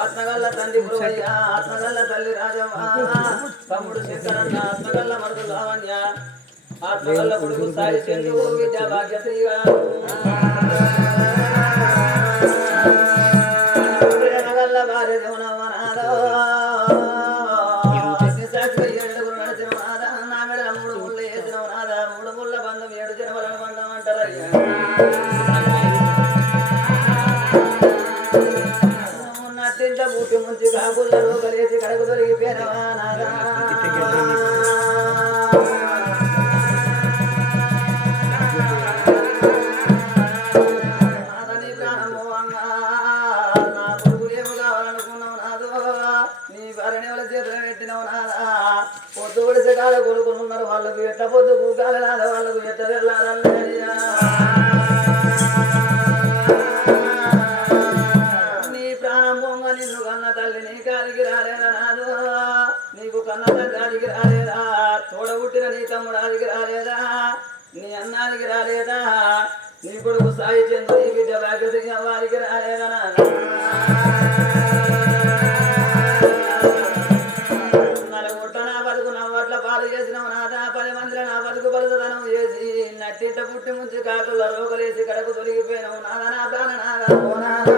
ఆత్మగల్ల తండ్రి గురువయ్య ఆత్మగల్ల తల్లి రాజమ్మ తమ్ముడు శంకరన్న ఆత్మగల్ల మరుదు లావణ్య ఆత్మగల్ల కొడుకు సాయి చంద్రు విద్యా భాగ్యశ్రీగా గల్ల భార్య జమునవనాదో సాక్షి ఏడుగురు నడిచిన నాద నా మెడ మూడు ముళ్ళు వేసిన నాద మూడు ముళ్ళ బంధం 7 జన్మలను బంధం అంటారయ్యా బూటి ముంచి కాకుల్లో కలిసి కడకు దొరికిపోయినవా నాదా నీ ప్రాణము అంగా నా కొడుకులేము కావాలనుకున్నావు నాదో నీ భరణి చేతులు పెట్టినవు నాదా పొద్దు పొడిసే కాడ కొడుకునున్నారు వాళ్ళకు ఎట్ట పొద్దు కూకాలి నాదా వాళ్ళకు ఎట్ట వెళ్ళాలయ్యా నిన్ను కన్న తల్లి నీ కాలికి రాలేదా నాదు నీకు కన్న తండ్రికి రాలేదా తోడబుట్టిన నీ తమ్ముడాదికి రాలేదా నీ అన్నాదికి రాలేదా నీ కొడుకు సాయి చంద్ర నీ బిడ్డ భాగ్యశ్రీ వారికి రాలేదా నలుగుట్ట నా బతుకు నవ్వట్ల పాలు చేసినవు నాదా 10 మందిలో నా బతుకు బలుదనం చేసి నట్టిట్ట పుట్టి ముంచి కాకుల రోగలేసి కడకు తొలగిపోయినవు నాదా నా ప్రాణ నాదా ఓ నాదా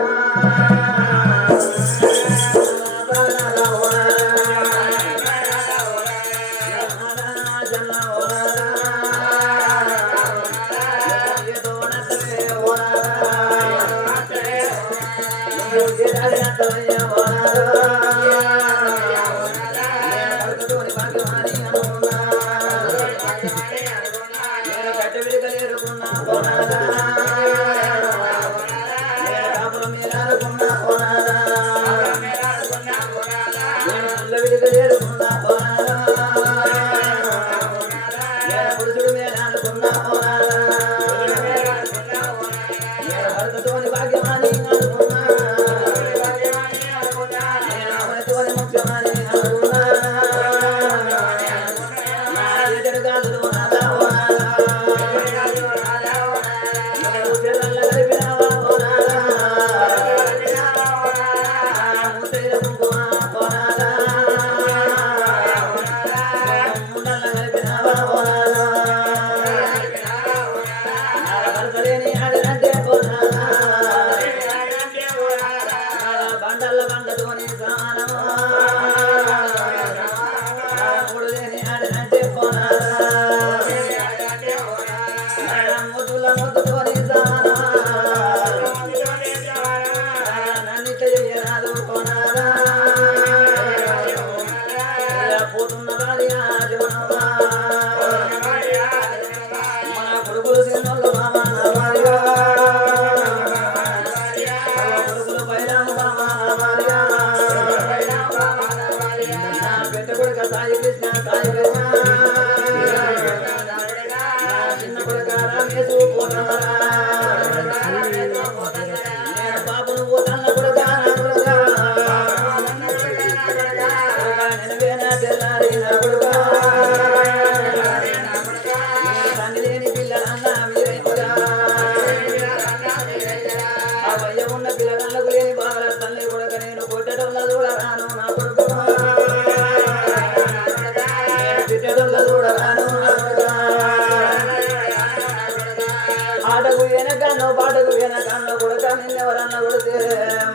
ఆటకు వెనకన్నో పాటకు వెనకన్నో కొడుక నిన్నెవరన్న కొడితే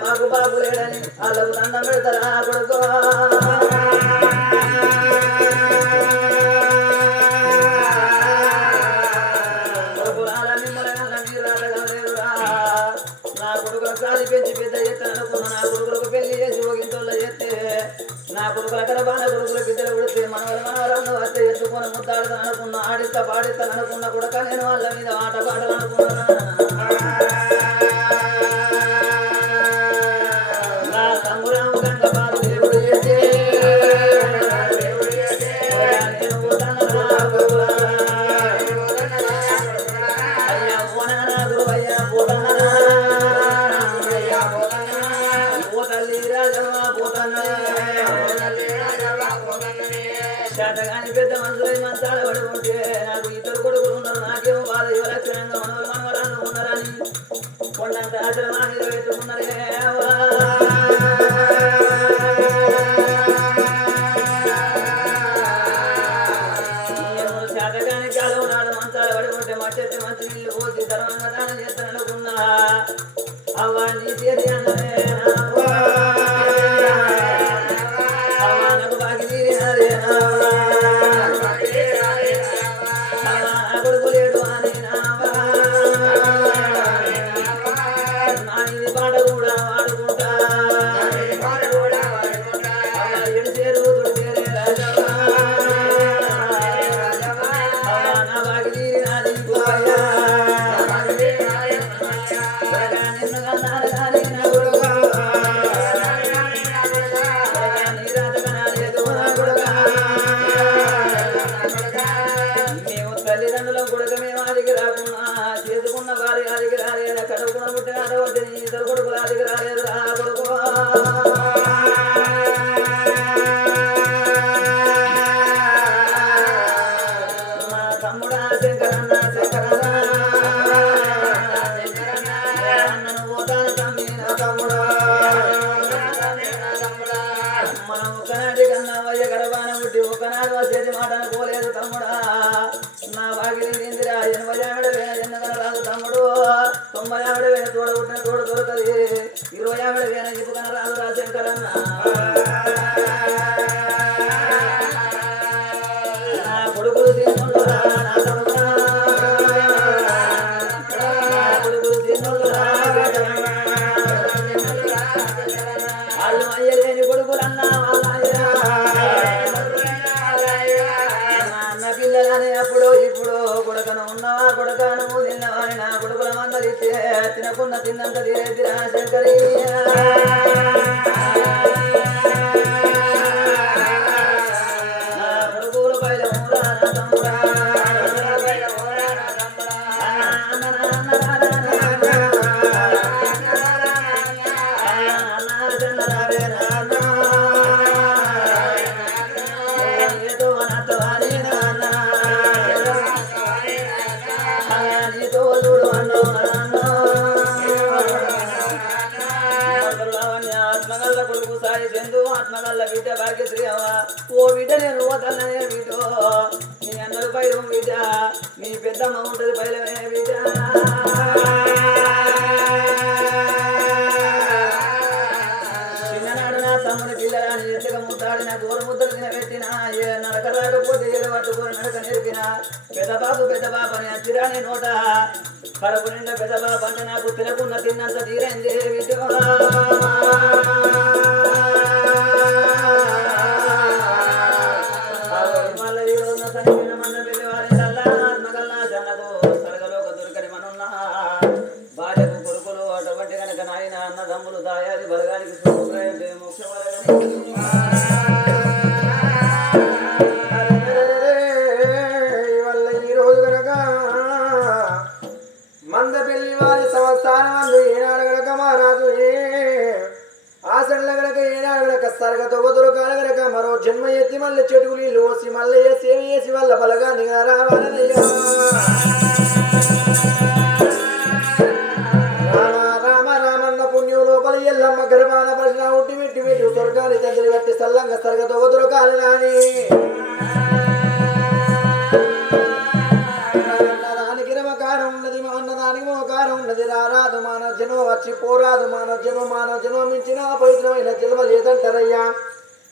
మాకు బాబు లేడని వాళ్ళకు దండం పెడతారా కొడుకో కొడుకులాల మిమ్మల్ని మీరాటగా లేదురా నా కొడుకుల సాది పెంచి పెద్ద ఎత్తున అనుకున్న నా కొడుకులకు పెళ్లి చేసి ఒగింతోళ్ళ చేస్తే నా కొడుకుల కరబాన కొడుకుల బిడ్డలు కొడితే మనవరాలను వస్తే ఎత్తుకొని ముద్దాడుతాను అనుకున్నా ఆడిస్తా పాడిస్తాను అనుకున్న కొడుక నేను వాళ్ళ మీద ఆట పాటలు అనుకున్నా నా సంగురాము గంట బాధ దేవుడు చేస్తే నేను పోతాను అయ్యా పోనా గురు అయ్యా పోతానా పోతల్లి రాజమ్మ పోతానా శాతగాని పెద్ద మనుషులై మంచాల పడి ఉంటే నాకు ఇద్దరు కొడుకులు ఉన్నారు నాకేమో బాధ యువలక్షణంగా మనవలు మనవరాళ్ళు ఉన్నారని కొండంత ఆచరణ మీద పెట్టుకున్నారే శాతగాని కాలం నాడు మంచాల పడి ఉంటే మట్టెత్తి మంచి నీళ్ళు పోసి ధర్మంగా దానం చేస్తాననుకున్నా అవ్వ నీ చేతి అన్నదే తిన్నంత శంకరీ కొడుకులు పైల తమ్ముడా ఆత్మగల్ల బిడ్డ భాగ్యశ్రీ అవ్వ ఓ బిడ్డ నేను ఓతల్లనే బిడ్డ నీ అన్నలు పైలం బిడ్డ నీ పెద్దమ్మ ఉంటది పైలమే బిడ్డ చిన్ననాడు నా తమ్ముని పిల్లలని ఎత్తగా ముద్దాడిన గోరు ముద్దలు తినబెట్టిన నడక రాకపోతే ఏడు పట్టుకొని నడక నేర్పిన పెద్ద బాబు అని అచ్చిరాని నోట కడుపు నిండా పెద్ద బాబు అంటే నాకు తినకున్న తిన్నంత తీరైంది బిడ్డ మరో జన్మ ఎత్తి మళ్ళీ చెడుగు నీళ్ళు పోసి మళ్ళీ సేవ చేసి వాళ్ళ బలగా రావాలయ్యో రామ రామన్న పుణ్యం లోపల ఎల్లమ్మ గర్భాన పరిచిన ఉట్టి పెట్టి పెట్టి దొరకాలి తండ్రి కట్టి సల్లంగా సరగతో దొరకాలి నాని అన్నదానికి రమకారం ఉన్నది అన్నదానికి మోకారం ఉన్నది రారాదు మానవ జనం వచ్చి పోరాదు మానవ జనం మించిన పవిత్రమైన జన్మ లేదంటారయ్యా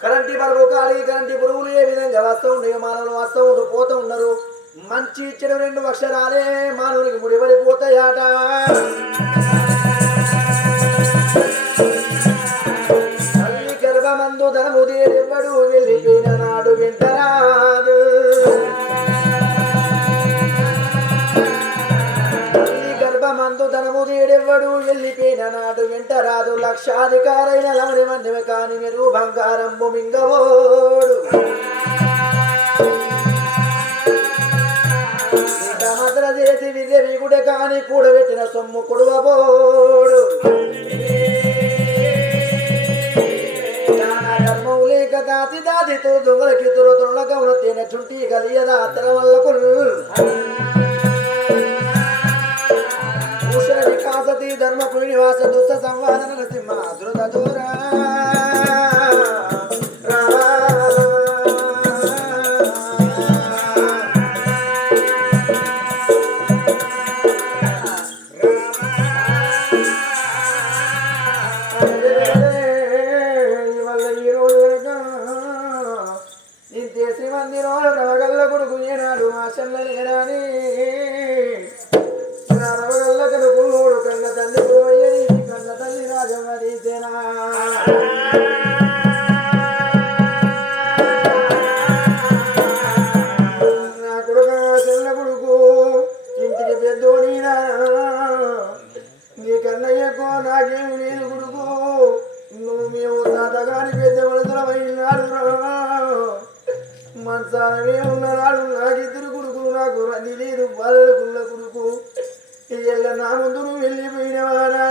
కరెంటి బరువు కాడి కరెంటి పురుగులు ఏ విధంగా వస్తూ ఉండేవి మానవులు వస్తూ పోతూ ఉన్నారు మంచి ఇచ్చిన 2 అక్షరాలే మానవునికి ముడిపడిపోతాయట తల్లి గర్భమందు ధనము దేవడు వెళ్ళిపోయిన నాడు వింటరాదు తల్లి గర్భమందు ధనము దేడెవ్వడు వెళ్ళిపోయిన నాడు వింటరాదు లక్షాధికారైన లవడి మందివి కాని మీరు బంగారం భూమింగవోడు మద్ర చేసి విద్య వీగుడే కాని కూడబెట్టిన సొమ్ము కొడువబోడు ధర్మం లేక దాతి దాతితో దొంగలకి దురదొరగా ఉన్న తేనె చుంటి కలియదా తెరవల్లకు భూషణ వికాసతి ధర్మ పుణ్యవాస దుస్త సంవాదన నరసింహ ధృత దూరా మనసానమే ఉన్ననాడు నాకిద్దరు కొడుకులు నాకు రంది లేదు బాలకున్న కొడుకు ఇయ్యల్ల నా ముందు నువ్వు వెళ్ళిపోయినవారా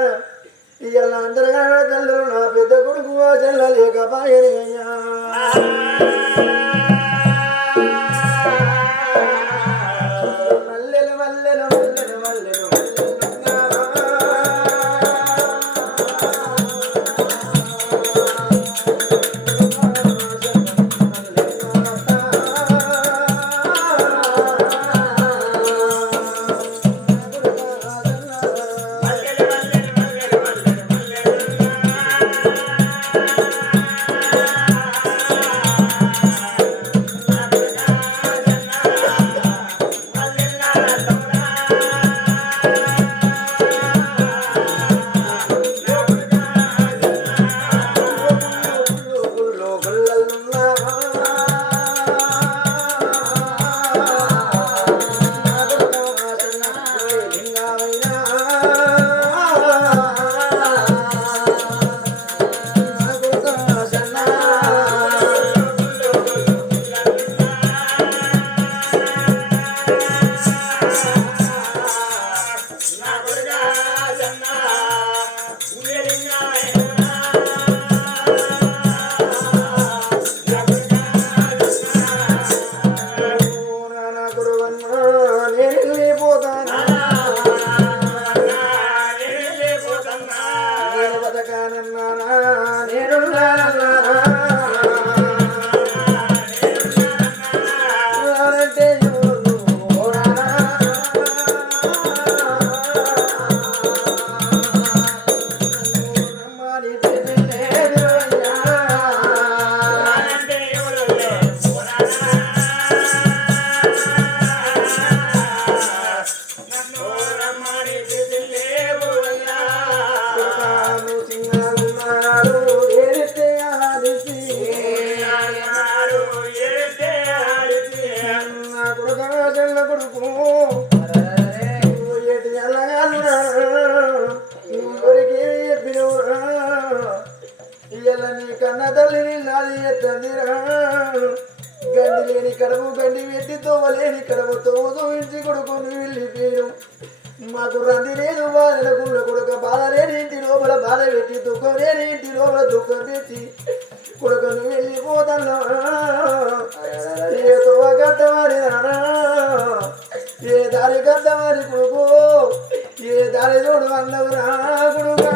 ఇయ్యల్ల అందరగా తల్లులు నా పెద్ద కొడుకు చెల్లలేకపాయనయ్యా మల్లెలు మల్లెలు మల్లెలు మల్లెలు గండి లేని కడవు గండి పెట్టి తోవలేని కడవు తోచి కొడుకుని వెళ్ళిపోయారు మాకు రంది లేదు బాధల గుళ్ళ కొడుక బాధ లేని ఇంటి లోపల బాధ పెట్టి దుఃఖం లేని ఇంటి లోపల దుఃఖం పెట్టి కొడుకుని వెళ్ళిపోతాను ఏ తోవ కట్టవారి ఏ దారి కట్టవారి కొడుకు ఏ దారి తోడు అన్నవరా కొడుకా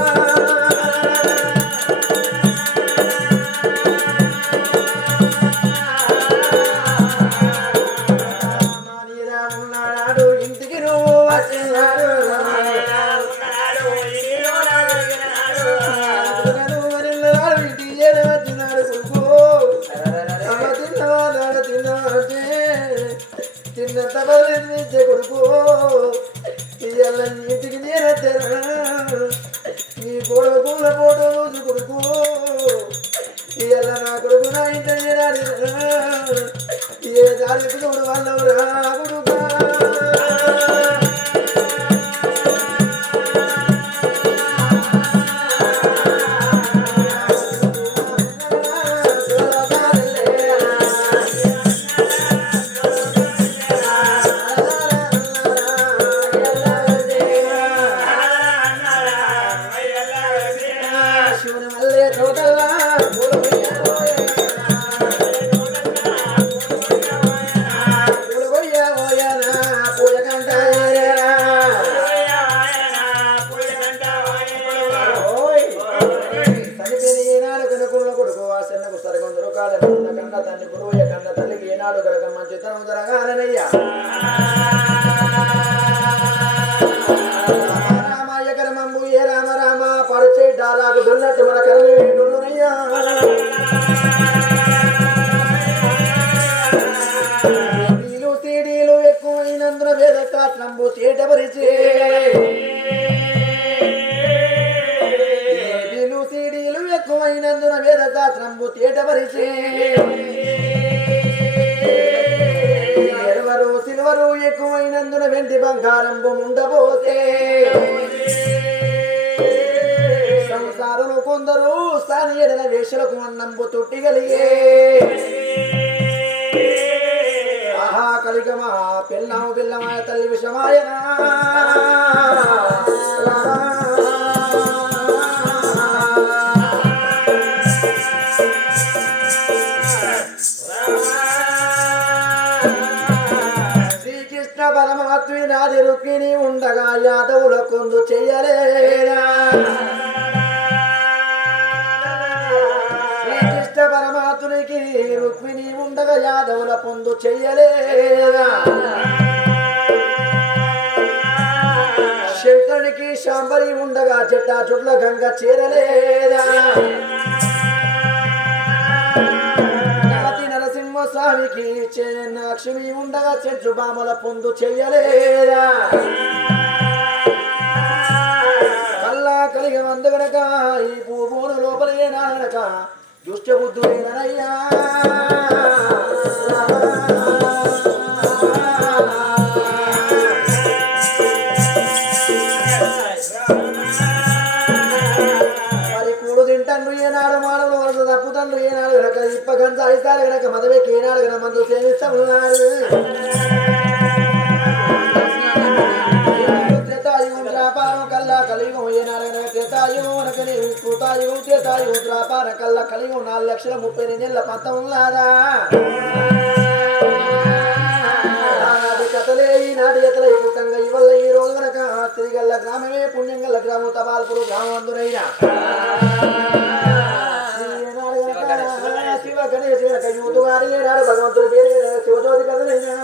కొడుకు ఇవాళ ఇంటికి నేనెత్తాను నీ కొడుకుల ఫోటో రోజు కొడుకు ఇవాళ నా కొడుకు నా ఇంట చేరాలి ఏ దారికి చూడు వాళ్ళవరా కొడుకా కన్న తల్లి గురువయ్య కన్న తల్లికి ఏనాడు కనుక మంచితనం జరగాలనయ్యా రామాయ కర్మంబు ఏ రామ రామ పడిచే డారాకు దున్నట్టు మన కర్మయ్యా తీడీలు ఎక్కువైనందున వేద శాస్త్రంబు చేటబరిచే సీడీలు ఎక్కువైనందున వేద శాస్త్రంబు తేటపరిచే ఎరువరు సిల్వరు ఎక్కువైనందున వెండి బంగారంబు ఉండబోతే సంసారులు కొందరు స్థానియడన వేషలకు అన్నంబు తొట్టిగలిగే ఆహా కలిగమా పిల్లము పిల్లమాయ తల్లి విషమాయనా పరమాత్మి నాది రుక్మిణి ఉండగా యాదవుల కొందు చెయ్యలేదా శ్రీకృష్ణ పరమాత్మునికి రుక్మిణి ఉండగా యాదవుల పొందు చెయ్యలేదా శంకరునికి శాంబరి ఉండగా చెట్టా చుట్ల గంగ చేరలేదా స్వామికి లక్ష్మి ఉండగా చెట్టు బామల పొందు చెయ్యలేదా కల్లా కలిగి మందు గనక ఈ భూములు లోపలేనా గనక దుష్ట బుద్ధులేనయ్యా మరి కూడు తింటాను ఏనాడు మానవులు వలస తప్పుతాను ఏనాడు గనక ఇప్పగంత అయితారు గనక మదవేకి ఏనాడు గన మందు సేవిస్తున్నారు త్రేతాయుపారం కల్లా కలియుగం ఏనాడు గనక త్రేతాయునకని త్రేతాయు ద్రాపార కల్లా కలియుగం 4,32,000 పంతం ఉన్నదా కథలే ఈనాటి ఎతల ఈ పుట్టంగా ఇవల్ల ఈ రోజు గనక తిరిగల్ల గ్రామమే పుణ్యం గల్ల గ్రామం తపాల్పురు గ్రామం అందురైనా శివ గణేశ యూతు వారి ఏనాడు భగవంతుడి పేరు శివజ్యోతి కథలైనా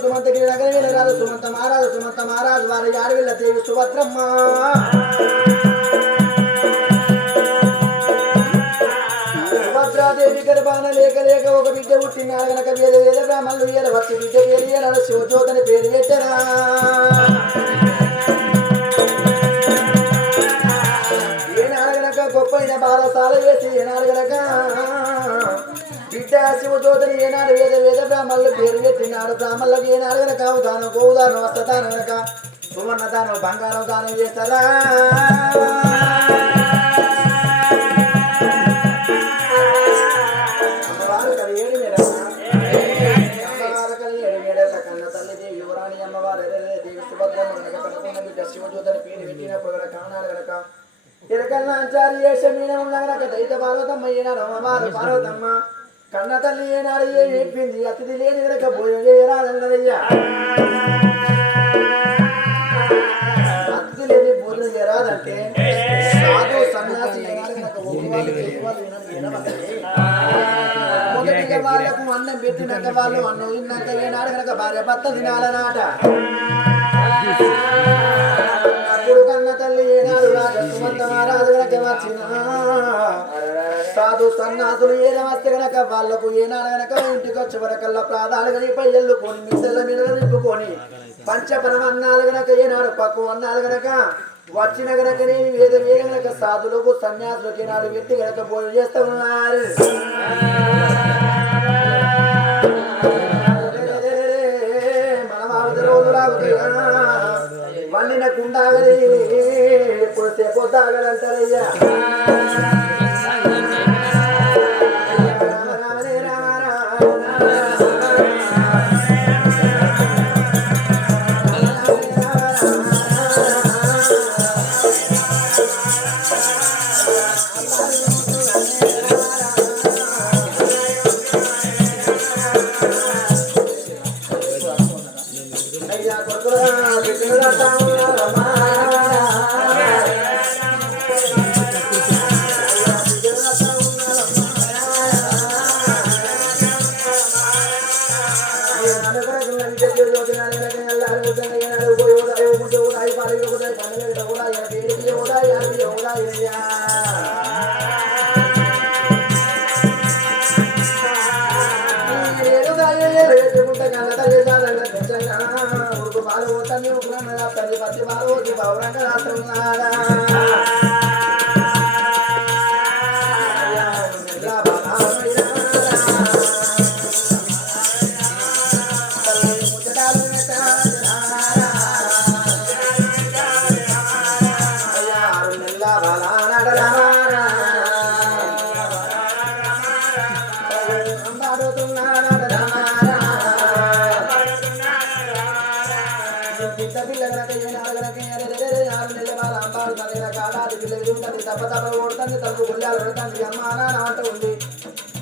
సుమంతగిరి నగరం రాదు సుమంత మహారాజు వారి ఆడవిల్ల దేవి సుభద్రమ్మ సుభద్రాదేవి గర్భాన లేక ఒక బిడ్డ పుట్టిన గనక వేద బ్రాహ్మణులు వచ్చి బిడ్డ పేరు శివజ్యోతని పేరు పెట్టరా ఏనాడు గనక గొప్పైన బాలసాల వేసి ఏనాడు గనక బిడ్డ శివజ్యోతిని ఏనాడు వేద బ్రాహ్మణులు పేరు పెట్టినాడు బ్రాహ్మణులకు ఏనాడు గనక అవుతాను గోదాను వస్తాను గనక సువర్ణ దానం బంగారం దానం చేస్తారా అమ్మవారు కలియేడు మేడల కన్న తల్లి దేవి యువరాణి అమ్మవారు దేవి సుభద్రమ్మ గనక బిడ్డ శివజ్యోతిని పేరు పెట్టినప్పుడు గనక కానాడు గనక కన్నాచారి ఏషమీన ఉన్నగనక దైత పార్వతమ్మ ఏనాడు అమ్మవారు పార్వతమ్మ కన్న తల్లి ఏనాడు ఏడ్పింది అతిథి లేని గనక భోజనం చేయరాదన్నదయ్యా అతిథి లేని భోజనం చేయరాదంటే సాధు సన్యాసి ఏనాడు గనక మొదటిగా వాళ్ళకు అన్నం పెట్టినాక వాళ్ళు అన్నం తిన్నాక ఏనాడు గనక భార్య భర్త తినాలనాట అప్పుడు కన్న తల్లి ఏనాడు రాజసుమంత మహారాజు గనక వచ్చిన సాధు సన్నాసులు ఏనవస్తే గనక వాళ్ళకు ఏనాడు గనక ఇంటికి వచ్చే వరకల్లా ప్రాధాలు గని పై ఎల్లుకొని మిద్దెల మీద నింపుకొని పంచపరమన్నాలు గనక ఏనాడు పక్కు అన్నాలు గనక వచ్చిన గనక నేను వేద వేద గనక సాధులకు సన్యాసులకు ఏనాడు వ్యక్తి గనక భోజనం చేస్తూ ఉన్నారు వండిన కుండాగలి ఇప్పుడు తెపోతాగలంటారయ్యా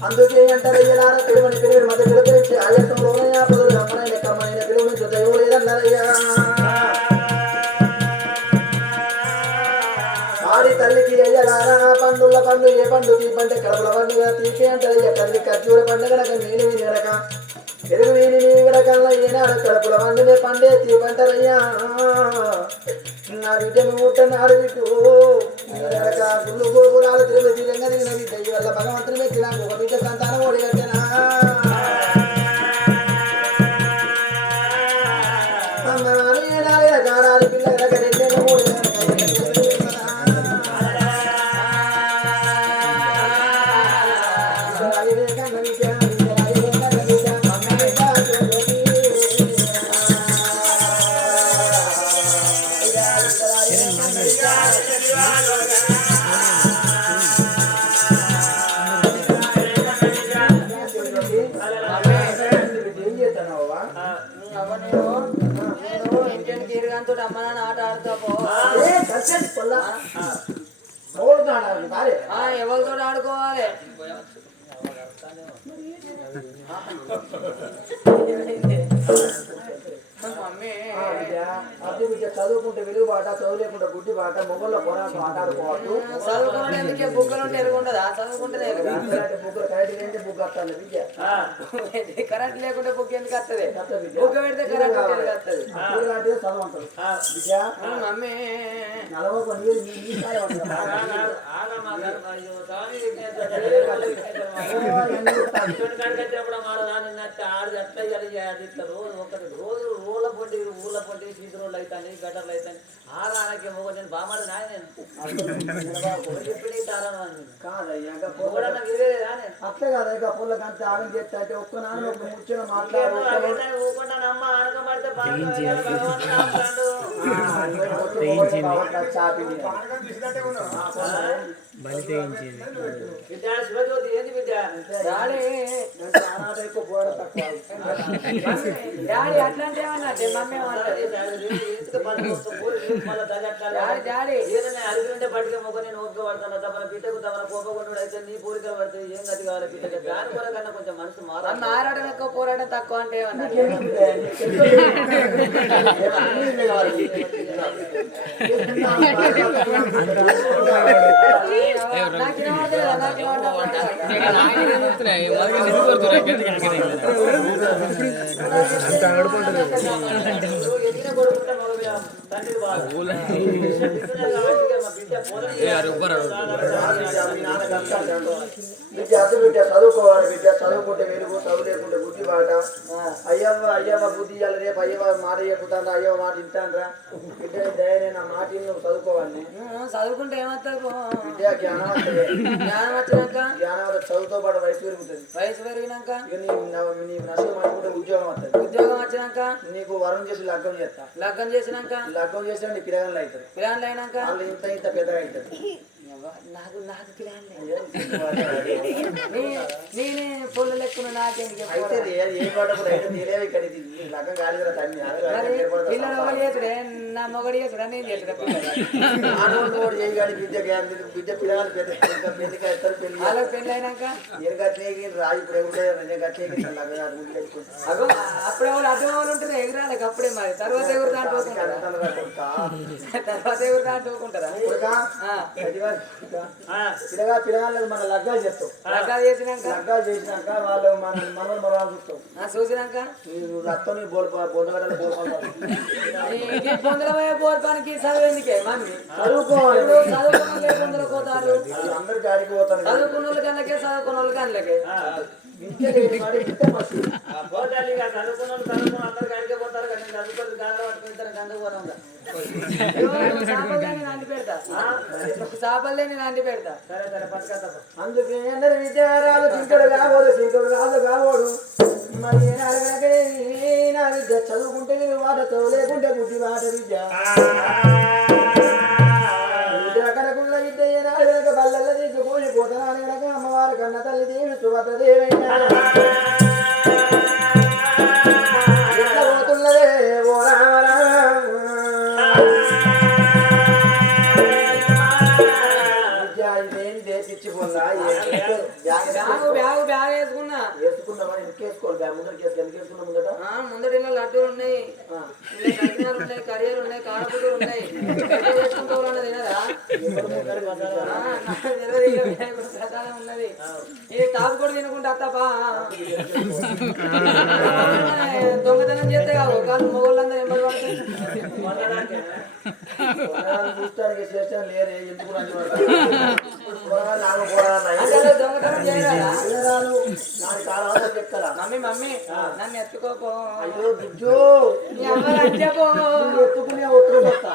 అందుకే అంటారు పిలువని పిలువని మధ్య పిలుపునిచ్చి ఆయత్తంలోనైనా పదులు అమ్మనైన కమ్మనైన పిలువని దైవం లేదన్నారయ్యా ఆడి తల్లికి అయ్యలారా పండుల పండు ఏ పండు తీపంటే కడపల పండుగ తీపి అంటారయ్య తల్లి ఖర్జూర పండుగ నీళ్ళు వినక ఎరుగు నీని నీగడకల్లా ఏనాడు కడుపుల పండునే పండే తీపంటారయ్యా నా బిడ్డను ముట్టనాడు బిడ్డు గుళ్ళు గోపురాలు తిరుపతి రంగదిగిన బిడ్డ ఇవల్ల భగవంతుని మెచ్చిన ఒక బిడ్డ సంతానం ఓడిగట్టనా కాడాలి పిల్లల రెండేళ్ళ మూడు ఎవరితో ఆడుకోవాలి చదువుకుంటే విలువ బాట చదువు లేకుండా గుడ్డి బాట మొగల్లో పొరాకు ఆటాడుకోవద్దు చదువుకుంటే బుగ్గలు ఉంటే ఎరుగుండదా చదువుకుంటే బుగ్గలు కరెక్ట్ ఏంటి బుక్ వస్తుంది విద్య కరెంట్ లేకుంటే బుక్ ఎందుకు వస్తుంది బుగ్గ పెడితే కరెంట్ వస్తుంది చదవంటారు విద్య మమ్మీ నలభై రోజు ఊళ్ళ పొట్టి ఊళ్ళ పొట్టి సీజు రోడ్లు అవుతాయి గటర్లు అవుతాయి ఆరానికి మొగ నేను బామాడు నాయన అట్లే కదా ఇక పుల్ల కంటే ఆగం చేస్తా అంటే ఒక్క నాన్న ఒక ముచ్చిన మాట్లాడు డాడీ అట్లాంటి ఏమన్నా మమ్మీ ఏమంటది? డాడీ ఏదైనా అడిగినంటే పట్టుకే మొక్క నేను ఓపిక పడతాను తప్పన పిట్టకు తమన కోపకొండు అయితే నీ కోరికలు పడితే ఏం గతి కావాలి పిట్టకి దాని కూడా కన్నా కొంచెం మనసు మారాలి. మారాటం ఎక్కువ పోరాటం తక్కువ అంటే ఏమన్నా? బిడ్డ చదువుకోవాలి బిడ్డ చదువుకుంటే వెలుగు చదువు లేకుంటే బుద్ధి బాట అయ్యమ్మ బుద్ధి ఇవ్వాలి రేపు అయ్యవ మాట చెప్పుతాను అయ్యవ మాట ఇంటానరా బిడ్డ దయనే నా మాట నువ్వు చదువుకోవాలి చదువుకుంటే ఏమవుతావు? బిడ్డ జ్ఞానం వస్తుంది జ్ఞానం వచ్చినాక జ్ఞానం చదువుతో పాటు వయసు పెరుగుతుంది వయసు పెరిగినాక ఇక నీకు నష్టం అనుకుంటే ఉద్యోగం వస్తుంది ఉద్యోగం వచ్చినాక నీకు వరం చేసి లగ్గం చేస్తా లగ్గం చేసినాక లగ్గం చేసినా నీ పిల్లగాళ్ళు అవుతారు పిల్లలు అయినాక వాళ్ళు ఇంత ఇంత పెద్దగా అవుతారు నాకు నాకు పిల్లలు నేనే పొల్ల లెక్కున నాకేంటి అయితే ఏ పాట కూడా అయితే నేనే ఇక్కడ ఇది లగ్గం కాదు కదా తల్లి పిల్లలు ఎవరు చేసుడే నా మొగడు చేసుడా నేను చేసుడా ఆడవాళ్ళు చేయగాడి బిడ్డ బిడ్డ పిల్లగాళ్ళు పెద్ద పెద్దగా ఇస్తారు పెళ్లి వాళ్ళకి పెళ్ళి అయినాక నేను గట్లేకి రాయి ఇప్పుడు ఎవరు నేను గట్లేకి లగ్గం అగో అప్పుడే వాళ్ళు అడ్డం వాళ్ళు ఉంటారు ఎగురాలి అప్పుడే మరి తర్వాత ఎవరు దాంట్లో తర్వాత ఎవరు దాంట్లో ఉంటారా పిల్లగాళ్ళకి మన లగ్గాలు చెప్తాం లగ్గాలు చేసినాక లగ్గాలు చేసినాక వాళ్ళు మన మనల్ని మనం చూస్తాం చూసినాక రక్తం బొందగడ్డలు పోతారు పొందల పోయే పోతానికి చదువు ఎందుకే మమ్మీ చదువుకోవాలి చదువుకున్న పొందలు పోతారు అందరు గాడికి పోతారు చదువుకున్న వాళ్ళ కళ్ళకే చదువుకున్న వాళ్ళ కళ్ళకే చాపల్లేని నాంటి పెడతా అందుకే అందరు విద్యారాలు చింకడు కావోడు చింకడు రాదు కావోడు మరి నా విద్య చదువుకుంటే నేను వాట చదువులేకుంటే బుద్ధి వాట విద్య కనకున్న విద్య ఏనాడు వెనక బల్లెల్ల తీసుకొని పోతనాని వెనక అమ్మవారి కన్న తల్లి దేవి సుభద్రదేవైనా ఎట్లా పోతున్నదే ఓ రామ ఇదేం దేశిచ్చిపోందా బ్యాగ్ వేసుకున్నా వేసుకున్నామని ఇంకేసుకోవాలి బ్యాగ్ ముందర ఎందుకు వేసుకున్నా ముందట ముందటిలో లడ్డూలు ఉన్నాయి సజ్ఞాలు ఉన్నాయి కరియలు ఉన్నాయి కారపూటలు ఉన్నాయి ప్రసాదం ఉన్నది ఇది తాపు కూడా తినకుండా అత్తపా దొంగతనం చేస్తే కాదు కానీ మొగోళ్ళందరూ ఎంబడి చూస్తానికి చేస్తా లేరే ఎందుకు దొంగతనం చేయరాదు చెప్తారా మమ్మీ మమ్మీ నన్ను ఎత్తుకోపో అయ్యో బిజ్జు నీ అమ్మ లంచపో ఎత్తుకునే ఒత్తుకు వస్తా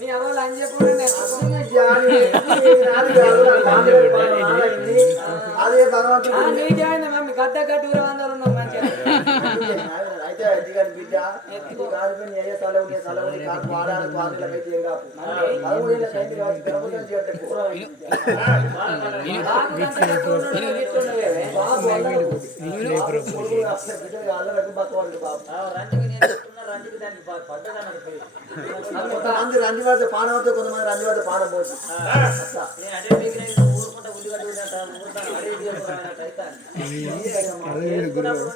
నీ అమ్మ లంచపో అదే భగవంతుడు నీకేమైంది మమ్మీ గడ్డ గడ్డ 200 ఉన్నాం మంచిగా అయితే అదిగాని బిడ్డ కాడిపోయి అయ్యే తలవుని తలవుని కాకు వాడాలి పాటలకైతే ఏం కాపు అరవైల సైకిల్ కాదు గర్భం చేయడం కూర అల్లరకు బతవాళ్ళు బాబు కొంతమంది రంది పడితే పానం అవుతుంది కొంతమంది రంది పడితే పానం పోతుంది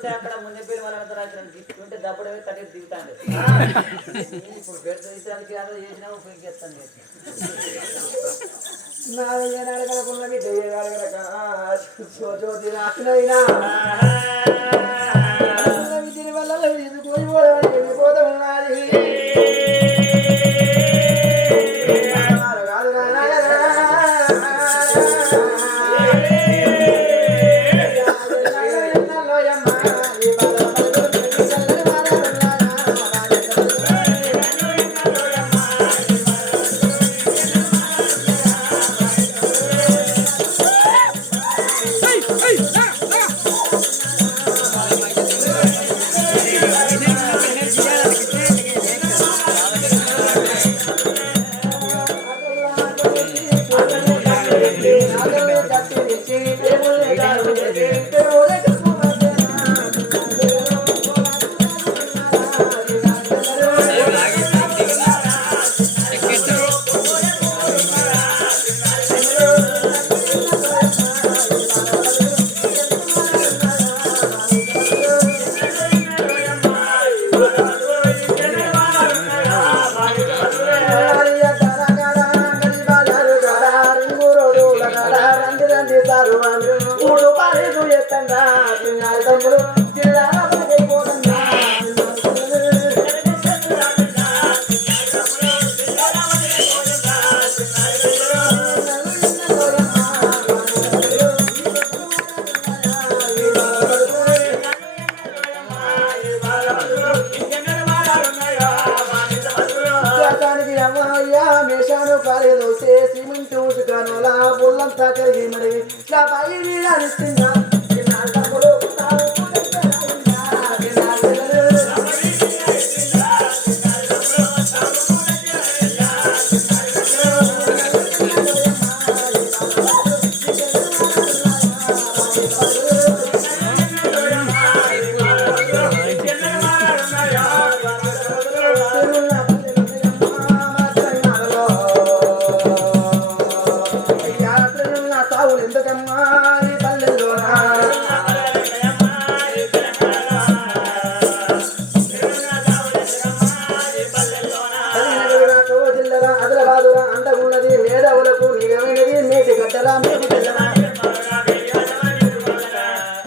అక్కడ ముందే పేరు వాళ్ళంతా తీసుకుంటే దప్పుడు కట్టి దిగుతాను ఇప్పుడు పేరు తీసడానికి చేసినా ఉపయోగిస్తాను నాడగలకున్నది దయ్యగలగలక జ్యోతి రాసినైనా విధిని వల్ల వెళ్ళిపోతా ఉన్నది గనుల బుల్లంతా కరిగి మరి నా బాయి నీడనిస్తుందా నా తమ్ముడు ఎందుకమ్మా ఈ పల్లెల్లోనా అదలబాదురా అండగున్నది మేడవులకు నిగమైనది మేటి గడ్డరా మేటి గడ్డరా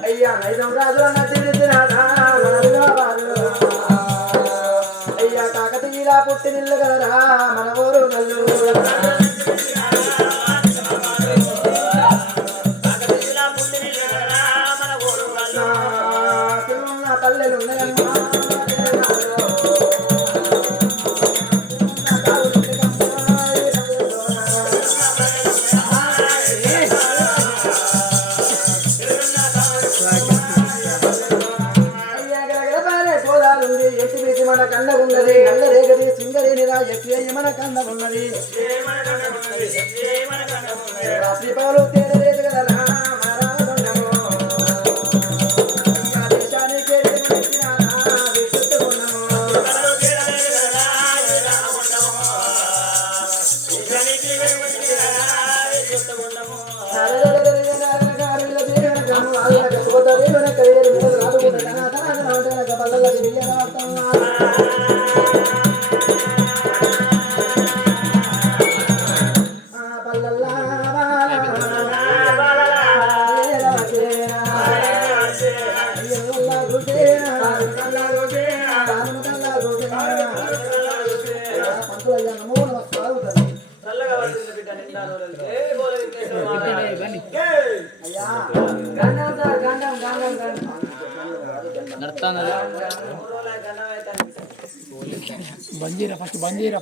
అయ్యా నైజం రాజుల నచ్చిరాదా అయ్యా కాకతీయులా పుట్టి నిల్లు కదరా మన ఊరు నల్లు పల్లెలు ఉన్నాయమ్మా ఎట్టి మన కన్న ఉన్నది నల్ల రేగది సింగరేనిరా ఎట్టి మన కన్న ఉన్నది రాత్రి పాలు తేడలేదు కదా బంద్ చేయరా ఫస్ట్ బంద్ చేయరా